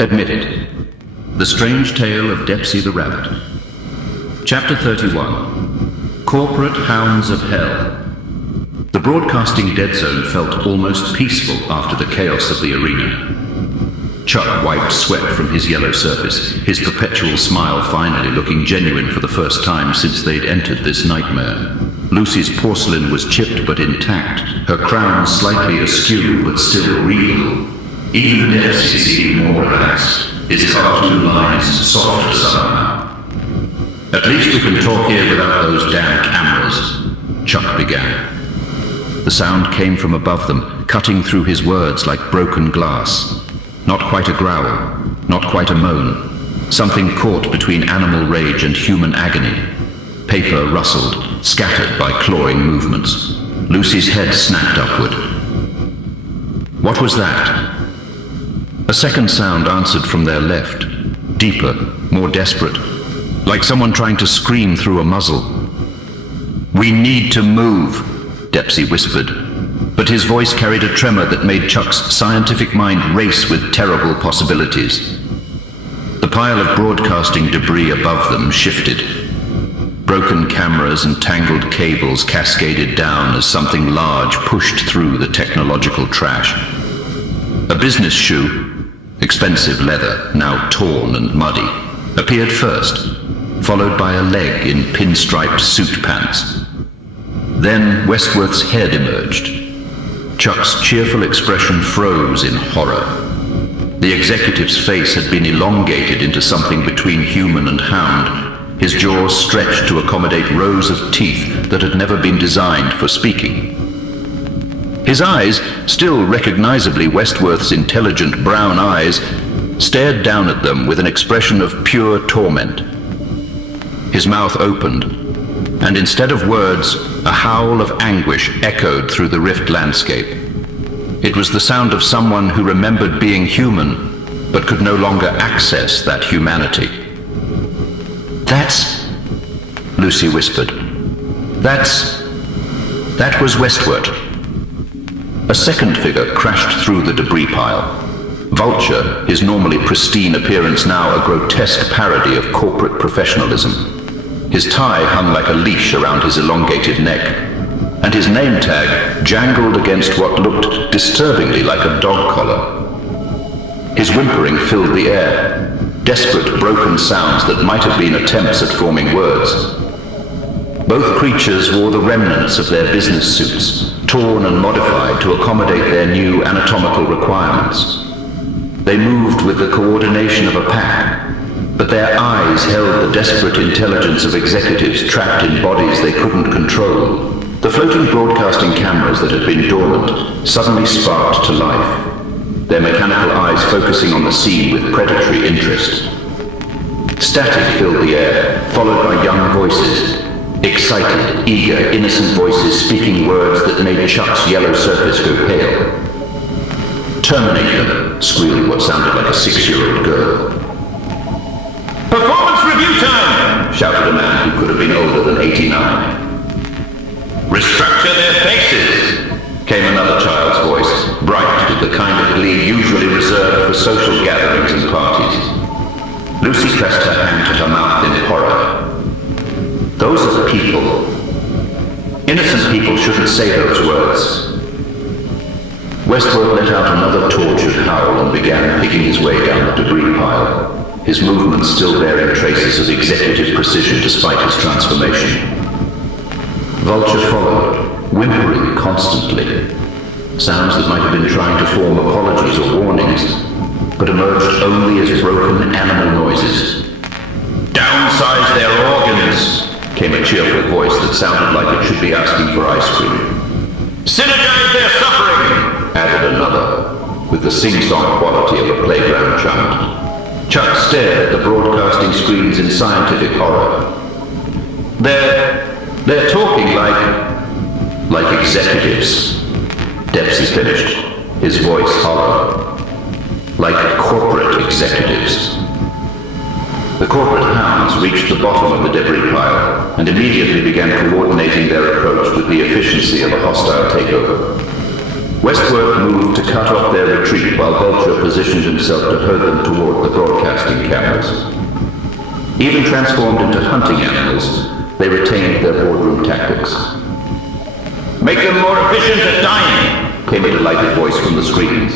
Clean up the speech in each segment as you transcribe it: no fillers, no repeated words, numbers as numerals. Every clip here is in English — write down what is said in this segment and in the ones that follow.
Admitted. The Strange Tale of Depsey the Rabbit. Chapter 31. Corporate Hounds of Hell. The broadcasting dead zone felt almost peaceful after the chaos of the arena. Chuck wiped sweat from his yellow surface, his perpetual smile finally looking genuine for the first time since they'd entered this nightmare. Lucy's porcelain was chipped but intact, her crown slightly askew but still regal. Even Depsey seemed more relaxed, his cartoon lines softer somehow. "At least we can talk here without those damn cameras," Chuck began. The sound came from above them, cutting through his words like broken glass. Not quite a growl, not quite a moan. Something caught between animal rage and human agony. Paper rustled, scattered by clawing movements. Lucy's head snapped upward. What was that? A second sound answered from their left, deeper, more desperate, like someone trying to scream through a muzzle. "We need to move," Depsey whispered, but his voice carried a tremor that made Chuck's scientific mind race with terrible possibilities. The pile of broadcasting debris above them shifted. Broken cameras and tangled cables cascaded down as something large pushed through the technological trash. A business shoe, expensive leather, now torn and muddy, appeared first, followed by a leg in pinstriped suit pants. Then Westworth's head emerged. Chuck's cheerful expression froze in horror. The executive's face had been elongated into something between human and hound, his jaws stretched to accommodate rows of teeth that had never been designed for speaking. His eyes, still recognizably Westworth's intelligent brown eyes, stared down at them with an expression of pure torment. His mouth opened, and instead of words, a howl of anguish echoed through the rift landscape. It was the sound of someone who remembered being human, but could no longer access that humanity. "That's..." Lucy whispered. That was Westward." A second figure crashed through the debris pile. Vulture, his normally pristine appearance now a grotesque parody of corporate professionalism. His tie hung like a leash around his elongated neck, and his name tag jangled against what looked disturbingly like a dog collar. His whimpering filled the air, desperate broken sounds that might have been attempts at forming words. Both creatures wore the remnants of their business suits, torn and modified to accommodate their new anatomical requirements. They moved with the coordination of a pack, but their eyes held the desperate intelligence of executives trapped in bodies they couldn't control. The floating broadcasting cameras that had been dormant suddenly sparked to life, their mechanical eyes focusing on the scene with predatory interest. Static filled the air, followed by young voices. Excited, eager, innocent voices speaking words that made Chuck's yellow surface go pale. "Terminate them," squealed what sounded like a 6-year-old girl. "Performance review time!" shouted a man who could have been older than 89. "Restructure their faces!" came another child's voice, bright with the kind of glee usually reserved for social gatherings and parties. Lucy pressed her hand to her mouth in horror. Those are people. Innocent people shouldn't say those words. Westworth let out another tortured howl and began picking his way down the debris pile, his movements still bearing traces of executive precision despite his transformation. Vulture followed, whimpering constantly. Sounds that might have been trying to form apologies or warnings, but emerged only as broken animal noises. "Downsize their organs!" came a cheerful voice that sounded like it should be asking for ice cream. "Synergize their suffering!" added another, with the sing-song quality of a playground chant. Chuck stared at the broadcasting screens in scientific horror. They're talking like executives," Depsey finished, his voice hollow. "Like corporate executives." The corporate hounds reached the bottom of the debris pile and immediately began coordinating their approach with the efficiency of a hostile takeover. Westworth moved to cut off their retreat while Vulture positioned himself to herd them toward the broadcasting cameras. Even transformed into hunting animals, they retained their boardroom tactics. "Make them more efficient at dying," came a delighted voice from the screens.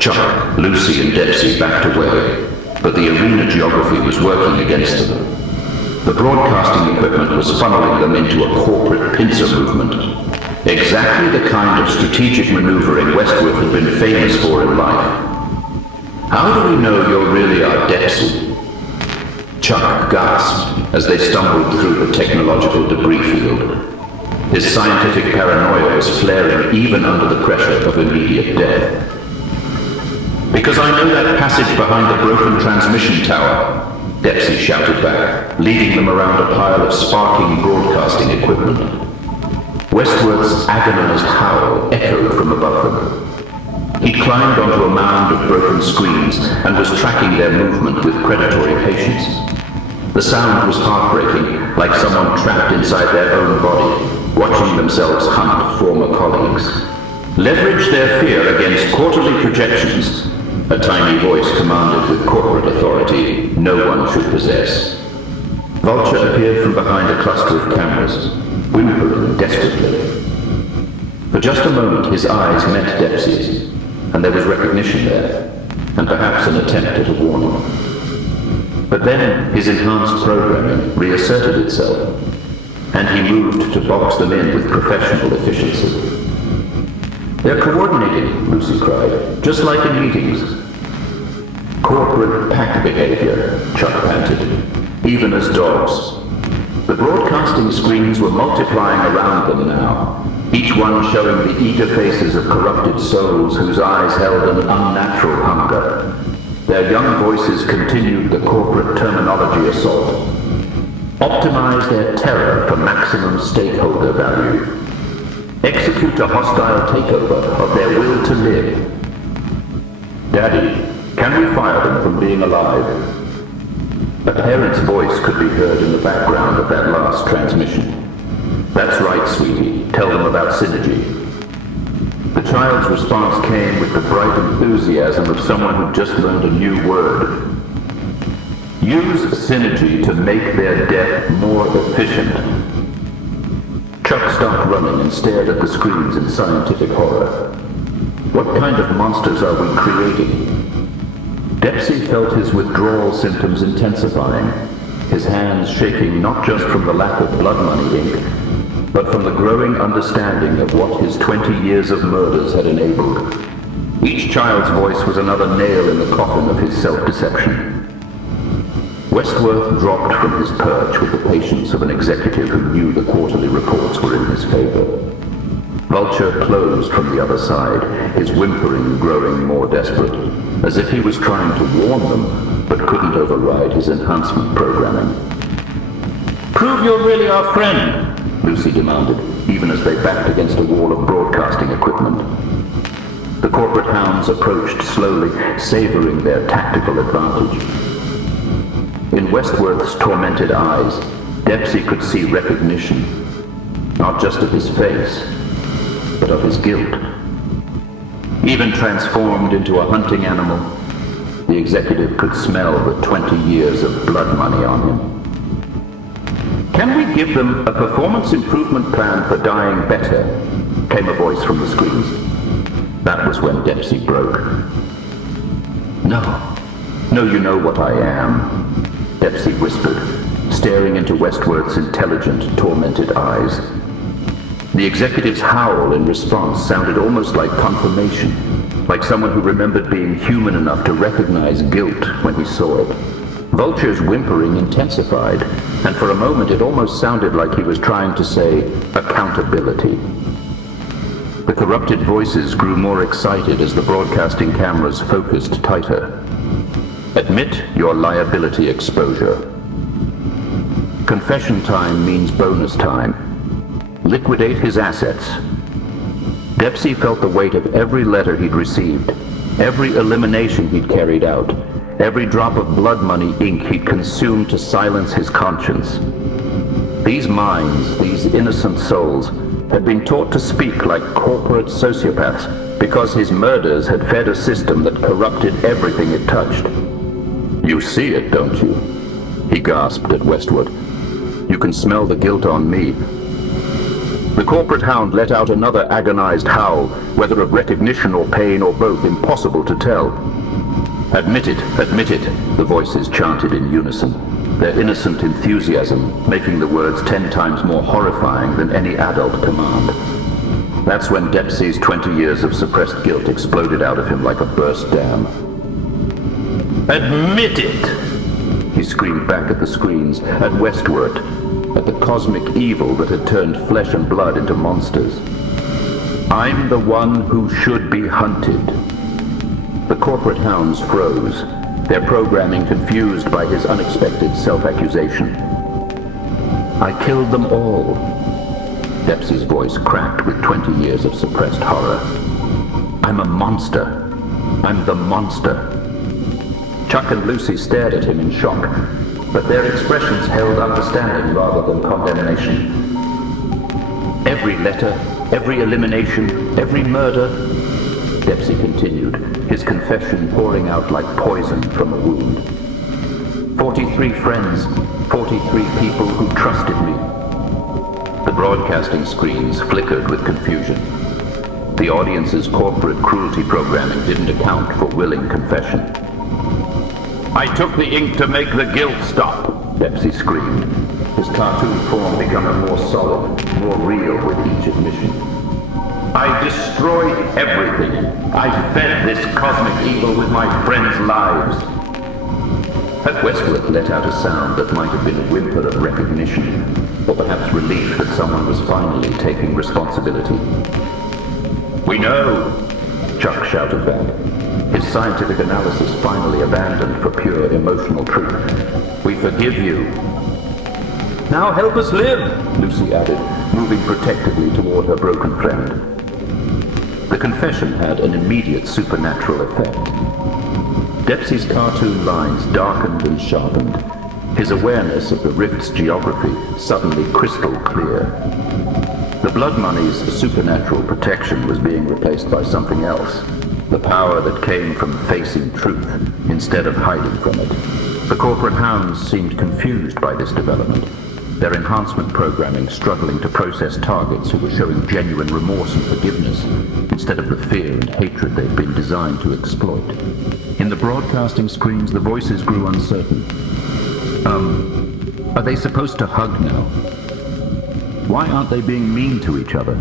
Chuck, Lucy, and Depsey backed away, but the arena geography was working against them. The broadcasting equipment was funneling them into a corporate pincer movement. Exactly the kind of strategic maneuvering Westworth had been famous for in life. "How do we know you're really our Depsey?" Chuck gasped as they stumbled through the technological debris field. His scientific paranoia was flaring even under the pressure of immediate death. "Because I know that passage behind the broken transmission tower," Depsey shouted back, leading them around a pile of sparking broadcasting equipment. Westworth's agonized howl echoed from above them. He'd climbed onto a mound of broken screens and was tracking their movement with predatory patience. The sound was heartbreaking, like someone trapped inside their own body, watching themselves hunt former colleagues. "Leverage their fear against quarterly projections," a tiny voice commanded with corporate authority no one should possess. Vulture appeared from behind a cluster of cameras, whimpering desperately. For just a moment his eyes met Depsey's, and there was recognition there, and perhaps an attempt at a warning. But then his enhanced programming reasserted itself, and he moved to box them in with professional efficiency. "They're coordinating," Lucy cried, "just like in meetings." "Corporate pack behavior," Chuck panted, "even as dogs." The broadcasting screens were multiplying around them now, each one showing the eager faces of corrupted souls whose eyes held an unnatural hunger. Their young voices continued the corporate terminology assault. Optimize their terror for maximum stakeholder value. Execute a hostile takeover of their will to live. "Daddy, can we fire them from being alive?" A parent's voice could be heard in the background of that last transmission. "That's right, sweetie. Tell them about synergy." The child's response came with the bright enthusiasm of someone who just learned a new word. "Use synergy to make their death more efficient." Chuck stopped running and stared at the screens in scientific horror. "What kind of monsters are we creating?" Depsey felt his withdrawal symptoms intensifying, his hands shaking not just from the lack of blood money ink, but from the growing understanding of what his 20 years of murders had enabled. Each child's voice was another nail in the coffin of his self-deception. Westworth dropped from his perch with the patience of an executive who knew the quarterly reports were in his favor. Vulture closed from the other side, his whimpering growing more desperate, as if he was trying to warn them, but couldn't override his enhancement programming. "Prove you're really our friend," Lucy demanded, even as they backed against a wall of broadcasting equipment. The corporate hounds approached slowly, savoring their tactical advantage. In Westworth's tormented eyes, Depsey could see recognition, not just of his face, but of his guilt. Even transformed into a hunting animal, the executive could smell the 20 years of blood money on him. "Can we give them a performance improvement plan for dying better?" came a voice from the screens. That was when Depsey broke. No, you know what I am," Depsey whispered, staring into Westworth's intelligent, tormented eyes. The executive's howl in response sounded almost like confirmation, like someone who remembered being human enough to recognize guilt when he saw it. Vulture's whimpering intensified, and for a moment it almost sounded like he was trying to say, accountability. The corrupted voices grew more excited as the broadcasting cameras focused tighter. "Admit your liability exposure. Confession time means bonus time. Liquidate his assets." Depsey felt the weight of every letter he'd received, every elimination he'd carried out, every drop of blood money ink he'd consumed to silence his conscience. These minds, these innocent souls, had been taught to speak like corporate sociopaths because his murders had fed a system that corrupted everything it touched. "You see it, don't you?" he gasped at Westwood. "You can smell the guilt on me." The corporate hound let out another agonized howl, whether of recognition or pain or both, impossible to tell. "Admit it, admit it," the voices chanted in unison, their innocent enthusiasm making the words 10 times more horrifying than any adult command. That's when Depsey's 20 years of suppressed guilt exploded out of him like a burst dam. "Admit it!" he screamed back at the screens, at Westward, at the cosmic evil that had turned flesh and blood into monsters. "I'm the one who should be hunted." The corporate hounds froze, their programming confused by his unexpected self-accusation. "I killed them all." Depsey's voice cracked with 20 years of suppressed horror. "I'm a monster. I'm the monster." Chuck and Lucy stared at him in shock, but their expressions held understanding rather than condemnation. "Every letter, every elimination, every murder," Depsey continued, his confession pouring out like poison from a wound. 43 friends, 43 people who trusted me." The broadcasting screens flickered with confusion. The audience's corporate cruelty programming didn't account for willing confession. "I took the ink to make the guilt stop," Depsey screamed, his cartoon form becoming more solid, more real with each admission. "I destroyed everything. I fed this cosmic evil with my friends' lives." Westwood let out a sound that might have been a whimper of recognition, or perhaps relief that someone was finally taking responsibility. "We know," Chuck shouted back, his scientific analysis finally abandoned for pure emotional truth. "We forgive you." "Now help us live," Lucy added, moving protectively toward her broken friend. The confession had an immediate supernatural effect. Depsey's cartoon lines darkened and sharpened, his awareness of the rift's geography suddenly crystal clear. The blood money's supernatural protection was being replaced by something else, the power that came from facing truth instead of hiding from it. The corporate hounds seemed confused by this development, their enhancement programming struggling to process targets who were showing genuine remorse and forgiveness instead of the fear and hatred they'd been designed to exploit. In the broadcasting screens, the voices grew uncertain. Are they supposed to hug now? Why aren't they being mean to each other?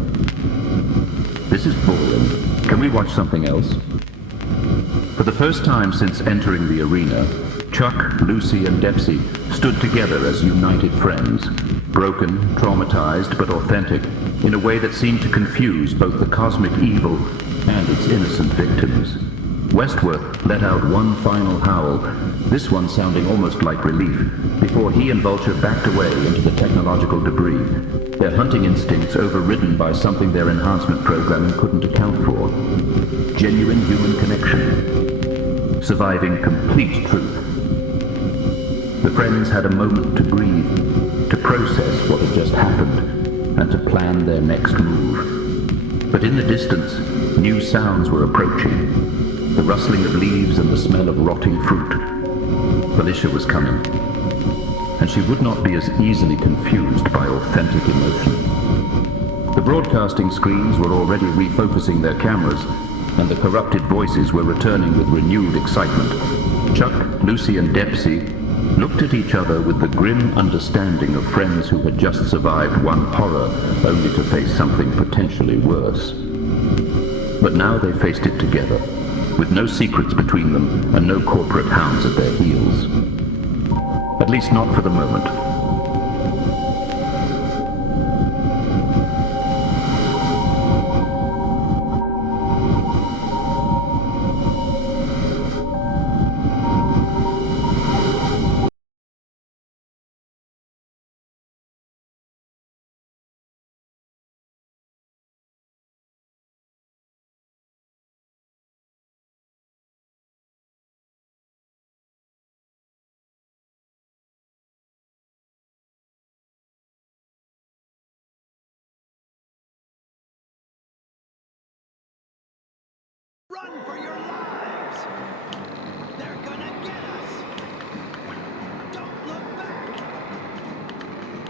This is boring. Can we watch something else?" For the first time since entering the arena, Chuck, Lucy, and Depsey stood together as united friends, broken, traumatized, but authentic, in a way that seemed to confuse both the cosmic evil and its innocent victims. Westworth let out one final howl, this one sounding almost like relief, before he and Vulture backed away into the technological debris, their hunting instincts overridden by something their enhancement programming couldn't account for. Genuine human connection. Surviving complete truth. The friends had a moment to breathe, to process what had just happened, and to plan their next move. But in the distance, new sounds were approaching. The rustling of leaves and the smell of rotting fruit. Felicia was coming, and she would not be as easily confused by authentic emotion. The broadcasting screens were already refocusing their cameras, and the corrupted voices were returning with renewed excitement. Chuck, Lucy, and Depsey looked at each other with the grim understanding of friends who had just survived one horror only to face something potentially worse. But now they faced it together, with no secrets between them and no corporate hounds at their heels. At least not for the moment. Run for your lives!